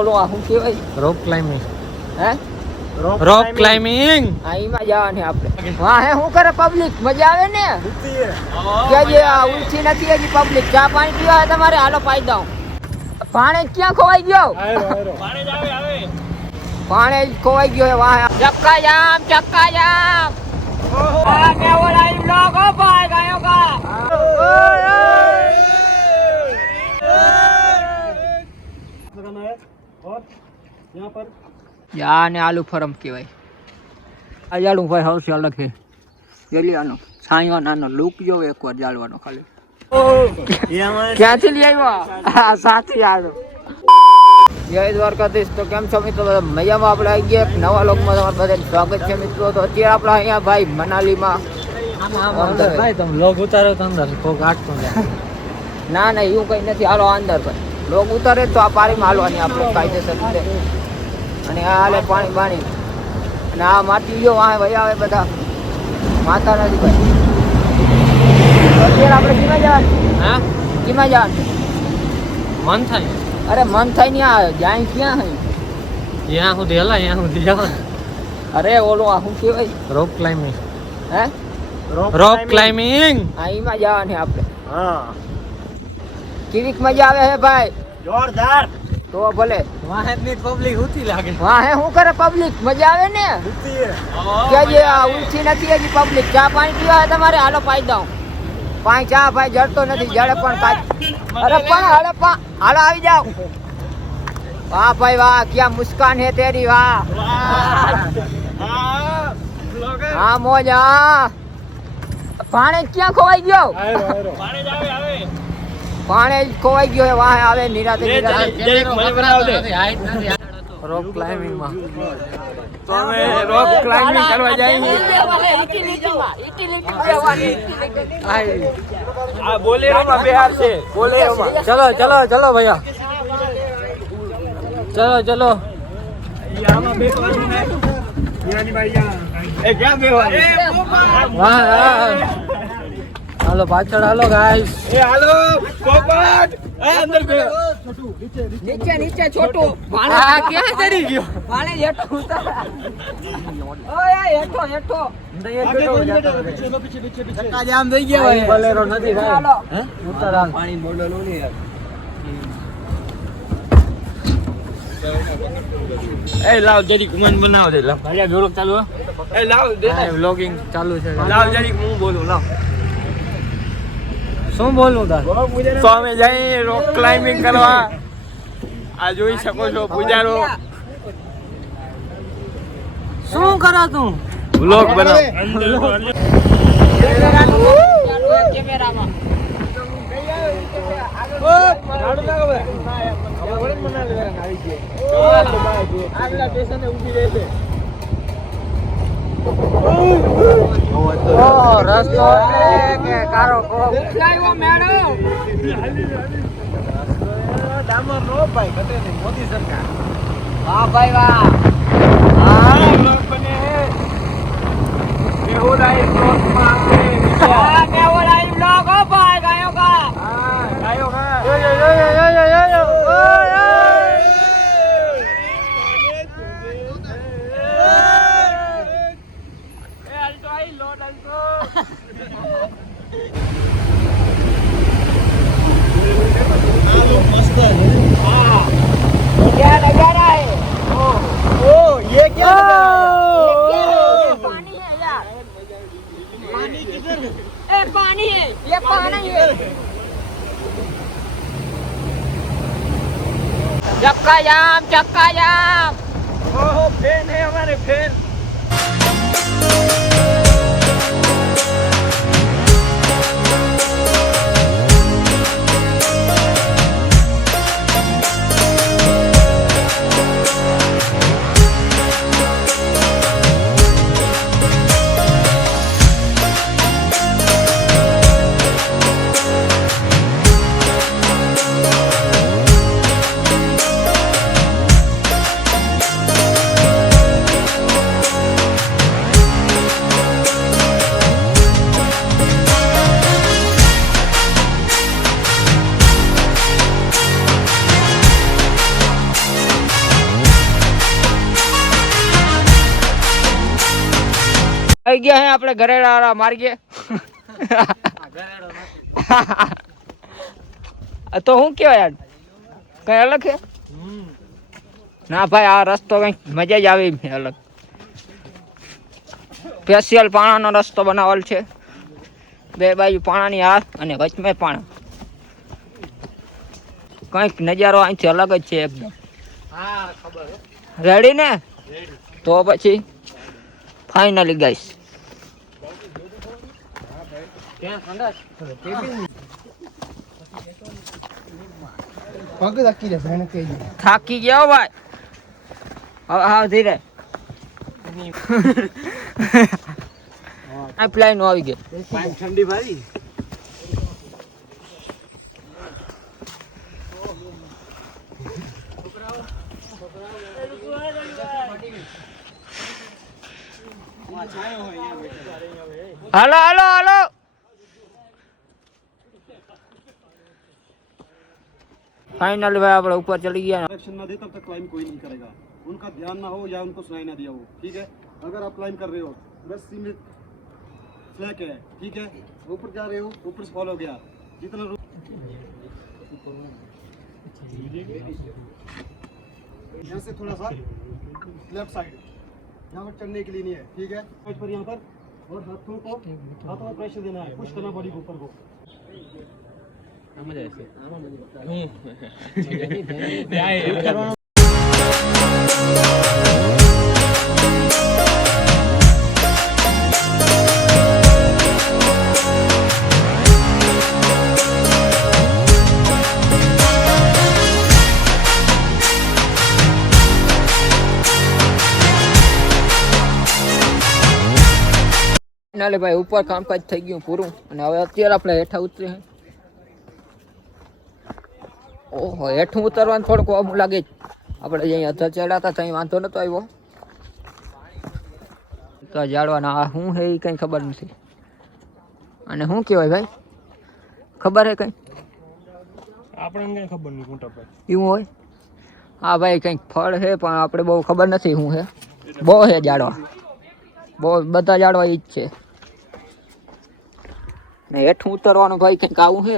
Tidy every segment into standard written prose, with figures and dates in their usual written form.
બોલો આ શું કહેવાય? Rock climbing. હે? Rock climbing. હા એમાં જવાની આપણે. વાહ હે શું કરે પબ્લિક? મજા આવે ને? કે આ ઉલટી નથી હજી પબ્લિક. ચા પાણી પીવા તમારે હાલો પાઈ દઉં. પાણી ક્યાં ખોવાઈ ગયો? પાણી જ ખોવાઈ ગયો. વાહ ચક્કા જામ. આ મેવો લાઈવ બ્લોગ હો ભાઈ ગાયો કા. યા ને આલુ ફરમ કહેવાય. આ જાડું ભાઈ સૌથી અલગ છે. ગેલિયાનો છાંયો નાનો લુક જો એકવાર જાળવાનો ખાલી. ક્યાંથી લઈ આવ્યો? હા સાથી આવ્યો. જય દ્વારકાધીશ. તો કેમ છો મિત્રો? મજામાં આપણે આવી ગયા નવા લોકમાં તમારું બધાનું સ્વાગત છે મિત્રો. તો અત્યારે આપણે અહીંયા ભાઈ મનાલીમાં ભાઈ તમે લોગ ઉતારો તો અંદર કોક આટતો જાય. ના એવું કઈ નથી. હાલો અંદર ભાઈ લોગ ઉતારે તો આ પાણીમાં હાલવાની આપણે કાયદેસર રીતે. અને આ હાલે પાણી અને આ માટી જો આ ભાઈ આવે બધા માતા નથી ભાઈ. અત્યારે આપણે કીમાં જવાનું? હા કીમાં જવાનું? મન થાય. અરે મન થાય ને આ જાય ક્યાં હઈ? ત્યાં સુધી હલા ત્યાં સુધી જવાનું. અરે ઓલો આ શું કહેવાય? Rock climbing. હે? Rock climbing. હા એમાં જવાની આપણે. હા કેવીક મજા આવે હે ભાઈ? જોરદાર. તો ભલે વાહની પબ્લિક ઉતી લાગે. વાહ હે શું કરે પબ્લિક? મજા આવે ને? કે આ ઉલટી નથી હજી પબ્લિક. ચા પાણી પીવા તમારે હાલો પાઈ દઉં. પાણી ચા ભાઈ જડતો નથી. જડે પણ કાંઈ. અરે પણ હાલો આવી જાઓ. વાહ ભાઈ વાહ ક્યાં મુસ્કાન હે તેરી. વાહ હા મોજ. હા પાણી ક્યાં ખોવાઈ ગયો? પાણી જ ખોવાઈ ગયો. વાહ આવે નિરાતે રોક ક્લાઇમ્બિંગ માં તો અમે રોક ક્લાઇમ્બિંગ કરવા જઈએ. આ બોલેરોમાં બિહાર છે. બોલેરોમાં ચલો ભૈયા ચલો હાલો પાછળ હાલો ગાઈસ. નીચે છોટું ક્યાં ચડી ગયો? પાણી હેઠો ઉતાર. ઓય હેઠો ચક્કા જામ થઈ ગયા ભાઈ. બોલેરો નથી ભાઈ. હાલો ઉતાર હાલ. પાણી બોલો લો ને યાર. એ લાવ જરીક મન બનાવ દે લાવ. ભાઈ વ્લોગ ચાલુ હે? એ લાવ દે વ્લોગિંગ ચાલુ છે. લાવ જરીક હું બોલું લાવ. શું બોલું તાર? તો અમે જઈએ રોક ક્લાઇમ્બિંગ કરવા. આ જોઈ શકો છો પૂજારો શું કરો તું? વ્લોગ બનાવ. કેમેરામાં આગલા સ્ટેશને ઊભી રહેશે. રસ્તો કે કારો ઉઠલાયો મેળો. ડામર નો ભાઈ ઘટે નહીં. મોદી સરકાર. વાહ ભાઈ વાહ. હા વ્લોગ બને હે. બેહુરાઈ વ્લોગમાં આપણે આ મેવો લાઈવ બ્લોગ હો ભાઈ ગાયો કા. હા ગાયો હા. क्या नजारा है? ये क्या पानी है यार. पानी किधर है? पानी है. ये पानी है. चक्का जाम. ओहो फैन है हमारे फैन. આવી ગયા હે આપણે ઘરેડા માર્ગે તો શું કેવાય યાર કઈ અલગ છે ના ભાઈ આ રસ્તો કઈ મજા જ આવે એમ છે અલગ સ્પેશિયલ પાણાનો રસ્તો બનાવેલ છે બે બાજુ પાણાની હાથ અને વચમે પાણા કંઈક નજારો અહીંથી અલગ જ છે એકદમ રેડી ને તો પછી ફાઇનલી ગાઈસ થાકી ગયો ભાઈ હવે હા ધીરે પાઇપલાઈન આવી ગઈ ઠંડી ભાઈ હાલો હાલો હાલો फाइनल भाई आप ऊपर चली गया डायरेक्शन ना दे तब तक क्लाइंब कोई नहीं करेगा उनका ध्यान ना हो या उनको सुनाई ना दिया हो ठीक है अगर आप क्लाइंब कर रहे हो 10 मिनट फ्लैक है ठीक है ऊपर जा रहे हो ऊपर से फॉल हो गया जितना यहाँ से थोड़ा सा लेफ्ट साइड यहाँ पर चढ़ने के लिए नहीं है ठीक है पर यहाँ पर और हाथों पर प्रेशर देना है पुश करना बॉडी को ऊपर को નાલે ભાઈ ઉપર કામકાજ થઈ ગયું પૂરું અને હવે અત્યારે આપણે હેઠા ઉતરે ઓહો હેઠું ઉતરવાનું થોડુંક અમુક લાગે આપણે અહીંયા અધર ચડ્યા હતા ત્યાં વાંધો નતો આવ્યો તો જાળવાના આ શું હે એ કંઈ ખબર નથી અને શું કહેવાય ભાઈ ખબર હે કંઈ આપણને કઈ ખબર નહીં મોટા ભાઈ એવું હોય હા ભાઈ કંઈક ફળ છે પણ આપણે બહુ ખબર નથી શું છે બહુ છે જાડવા બહુ બધા જાડવા ઈ જ છે ને હેઠું ઉતરવાનું ભાઈ કંઈક આવું છે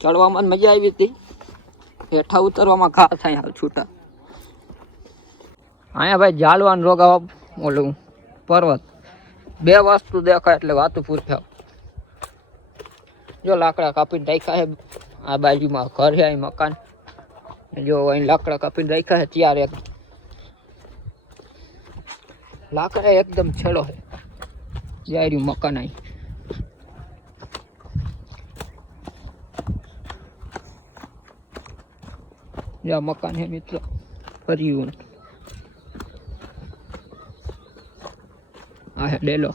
ચડવામાં મજા આવી હતી હેઠા ઉતરવામાં ઘા થાય છૂટા અહીંયા ભાઈ જાળવાનું રોગ ઓલું પર્વત બે વસ્તુ દેખાય એટલે વાતું પૂરી થાવ જો લાકડા કાપીને રાખ્યા છે આ બાજુમાં ઘર છે અહીં મકાન જો અહીં લાકડા કાપીને રાખ્યા છે ત્યારે લાકડા એકદમ છેડો છે જાય મકાન અહીં જ્યાં મકાન છે મિત્રો ફર્યું આ હે ડેલો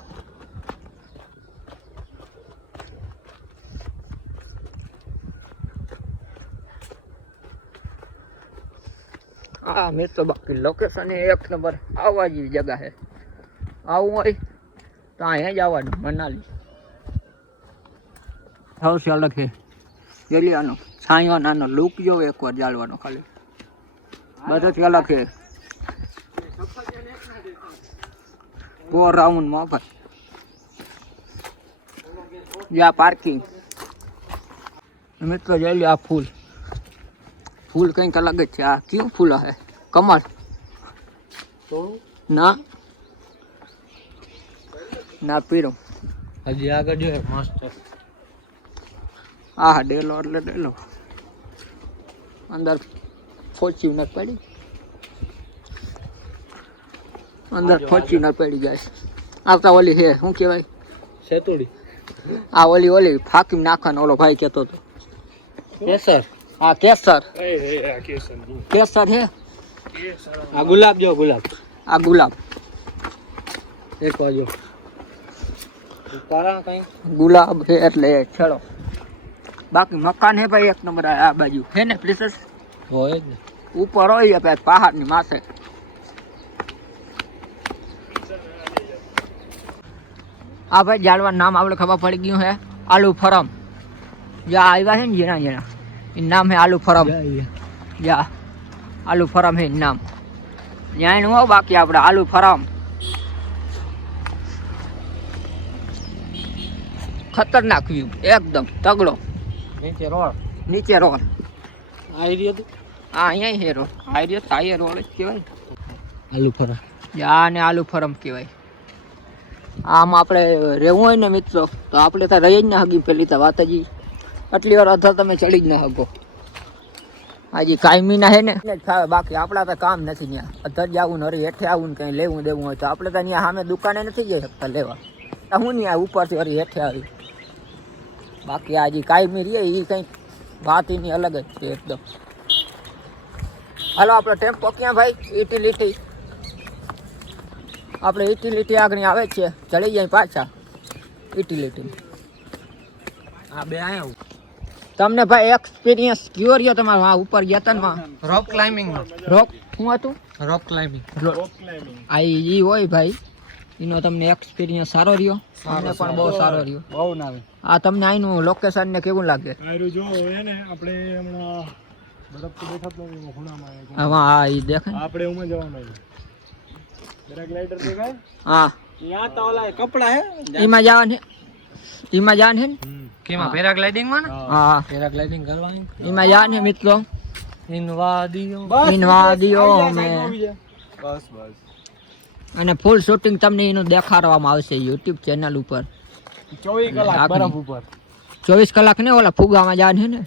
હા મિત્રો બાકી લોકેશન એક નંબર આવવા જેવી જગા છે આવું હોય તો અહીંયા જ આવવાનું મનાલી સૌથી અલગ છે ગેલિયાનો છાંયો નાનો લુક જોવો એકવાર જાળવાનો ખાલી બધાથી અલગ છે ફોર રાઉન્ડ મફત જ્યાં પાર્કિંગ મિત્રો જોઈ લો આ ફૂલ ફૂલ કંઈક અલગ જ છે આ ક્યું ફૂલ હે કમળ ના ના પીરો હજી આગળ જો મસ્ત હા ડેલો એટલે ડેલો અંદર ફોર્ચ્યુનર પડી અંદર ફોર્ચ્યુનર પડી જાય આવતા ઓલી હે શું કહેવાય સેતુડી આ ઓલી ફાકી નાખવાનો ઓલો ભાઈ કહેતો હતો કેસર હા કેસર કેસર હે આ ગુલાબ જો ગુલાબ આ ગુલાબ એક બાજુ તારા કઈ ગુલાબ હે એટલે છેડો બાકી મકાન હે ભાઈ એક નંબર આ બાજુ હે ને પ્લેસીસ હોય જ ઉપર હોય ભાઈ પહાડની માથે આ ભાઈ જાળવાનું નામ આપણે ખબર પડી ગયું હે આલુ ફરમ જ્યાં આવ્યા છે ને જેના જેના એ નામ હે આલુ ફરમ યા આલુ ફરમ હે નામ ત્યાં એનું હો બાકી આપણે આલુ ફરમ ખતરનાક વ્યૂ એકદમ તગડો. નીચે રોડ નીચે રોડ. આવી રહ્યો તું હા અહીંયા હે રોડ. આ રોડ જ કહેવાય. આલુ ફરા આને આલુ ફરમ કહેવાય. આમ આપણે રહેવું હોય ને મિત્રો તો આપણે તો રહી જ ના હગી. પેલી તો વાત હજી આટલી વાર અધર તમે ચડી જ ના હગો. હજી કાયમી ના હે ને બાકી આપણા તો કામ નથી ત્યાં. અધર જવું ને હરી હેઠે આવું ને કંઈ લેવું દેવું હોય તો આપણે તો ત્યાં સામે દુકાને નથી જઈ શકતા લેવા. હું ત્યાં ઉપરથી હરી હેઠે આવી. બાકી આ હજી કાયમી રહીએ એ કંઈક વાત એની અલગ જ છે એકદમ. હાલો આપણો ટેમ્પો ક્યાં ભાઈ? યુટિલિટી. આપણે યુટિલિટી આગળ આવે જ છે. ચડી જાય પાછા યુટિલિટી. આ બે આયા તમને ભાઈ એક્સપિરિયન્સ કયો રહ્યો તમારો? આ ઉપર ગયા હતા ને રોક ક્લાઇમ્બિંગ રોક શું હતું? રોક ક્લાઇમ્બિંગ આ ઈ હોય ભાઈ એનો તમને એક્સપિરિયન્સ સારો રહ્યો? અમને પણ બહુ સારો રહ્યો. બહુ ના આવે. આ તમને અહીંનું લોકેશન ને કેવું લાગે? આયરું જો હે ને આપણે હમણાં બરફ તો દેખાતો નથી ખૂણામાં આવે. આમાં હા ઈ દેખાય. આપણે ઉમાં જવાનું છે. પેરાગ્લાઇડર દેખાય? હા ત્યાં તો ઓલા કપડા હે. એમાં જવાનું છે. એમાં જવાનું છે ને? કેમાં પેરાગ્લાઇડિંગ માં ને હા પેરાગ્લાઇડિંગ કરવાની એમાં જવાનું છે મિત્રો. ઇનવાદીઓ ઇનવાદીઓ અમે બસ બસ. અને ફૂલ શૂટિંગ તમને એનું દેખાડવામાં આવશે યુટ્યુબ ચેનલ ઉપર. 24 કલાક બરફ ઉપર. 24 કલાક ને ઓલા ફુગામાં જવાનું છે ને?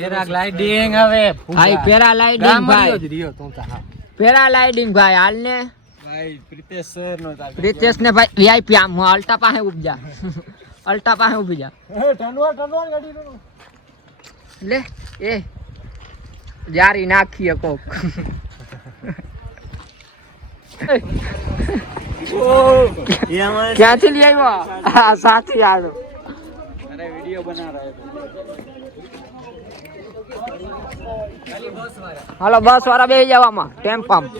પેરાગ્લાઇડિંગ હવે ભાઈ પેરાગ્લાઇડિંગ ભાઈ. રહ્યો તું તા. હા પેરાગ્લાઇડિંગ ભાઈ હાલ ને ભાઈ પ્રિતેશ સર નો તા. પ્રિતેશ ને ભાઈ વીઆઈપી આમ અલ્ટા પાસે ઉભી જા. અલ્ટા પાસે ઉભી જા. હે ટનવા ગાડી નો. લે એ જારી નાખીએ કોક. ક્યાંથી લઈ આવ્યો? હા સાથી આવ્યો. અરે वीडियो बना रहा है. હાલો બસ વાળા બેસી જવામાં ટેમ્પામાં.